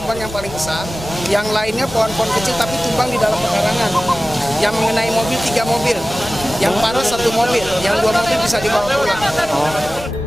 tumbang yang paling besar. Yang lainnya pohon-pohon kecil tapi tumbang di dalam pekarangan. Yang mengenai mobil 3 mobil. Yang parah 1 mobil. Yang 2 mobil bisa dibawa pulang.